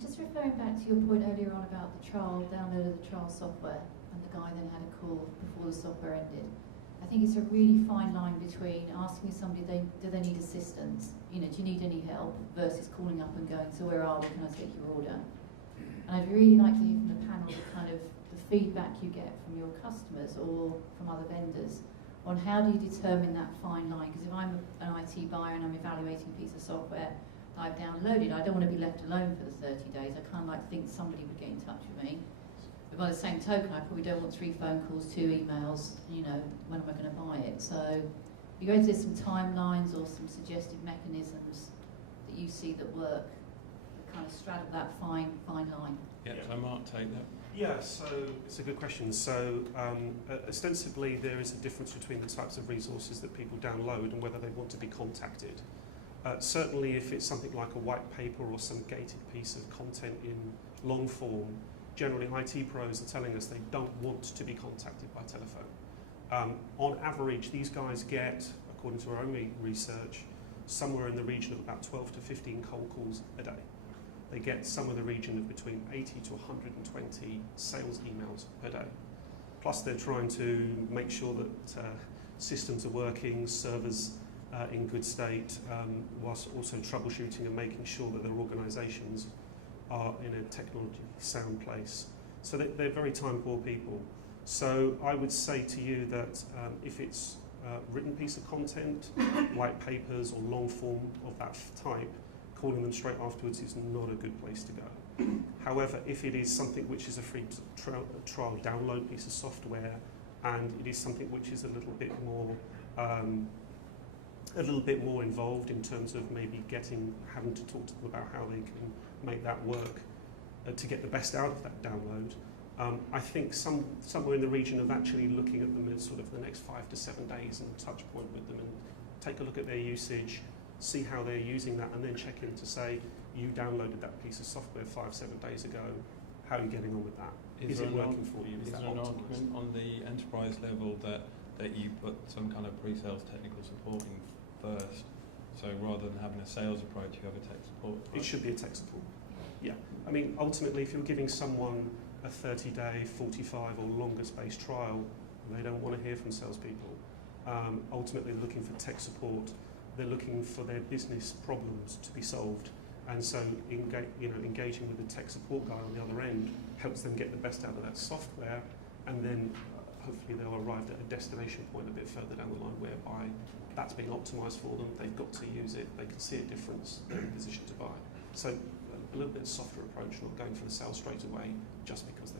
Just referring back to your point earlier on about the trial, download of the trial software, and the guy then had a call before the software ended. I think it's a really fine line between asking somebody do they need assistance, do you need any help, versus calling up and going, so where are we, can I take your order? And I'd really like to hear from the panel the feedback you get from your customers or from other vendors on how do you determine that fine line, because if I'm an IT buyer and I'm evaluating a piece of software I've downloaded, I don't want to be left alone for the 30 days. I kind of think somebody would get in touch with me. But by the same token, I probably don't want 3 phone calls, 2 emails, when am I going to buy it? So you go into some timelines or some suggested mechanisms that you see that work, that kind of straddle that fine line. Yeah, so Mark, take that. Yeah, so it's a good question. So ostensibly there is a difference between the types of resources that people download and whether they want to be contacted. Certainly if it's something like a white paper or some gated piece of content in long form, generally IT pros are telling us they don't want to be contacted by telephone. On average, these guys get, according to our own research, somewhere in the region of about 12 to 15 cold calls a day. They get somewhere in the region of between 80 to 120 sales emails per day. Plus they're trying to make sure that systems are working, servers in good state, whilst also troubleshooting and making sure that their organisations are in a technologically sound place. So they're very time poor people. So I would say to you that if it's a written piece of content, white papers or long form of that type, calling them straight afterwards is not a good place to go. However, if it is something which is a free trial download piece of software, and it is something which is a little bit more involved in terms of maybe having to talk to them about how they can make that work to get the best out of that download. I think somewhere in the region of actually looking at them as sort of the next 5 to 7 days and touch point with them and take a look at their usage, see how they're using that, and then check in to say, you downloaded that piece of software 5-7 days ago, how are you getting on with that? Is it working for you? Is there an argument on the enterprise level that you put some kind of pre-sales technical support in first, so rather than having a sales approach, you have a tech support approach? It should be a tech support, yeah. I mean, ultimately, if you're giving someone a 30-day, 45 or longer spaced trial, they don't want to hear from salespeople. Ultimately, looking for tech support, they're looking for their business problems to be solved, and so engaging with the tech support guy on the other end helps them get the best out of that software, and then hopefully they'll arrive at a destination point a bit further down the line whereby that's being optimised for them, they've got to use it, they can see a difference, they're in a position to buy. So a little bit softer approach, not going for the sale straight away just because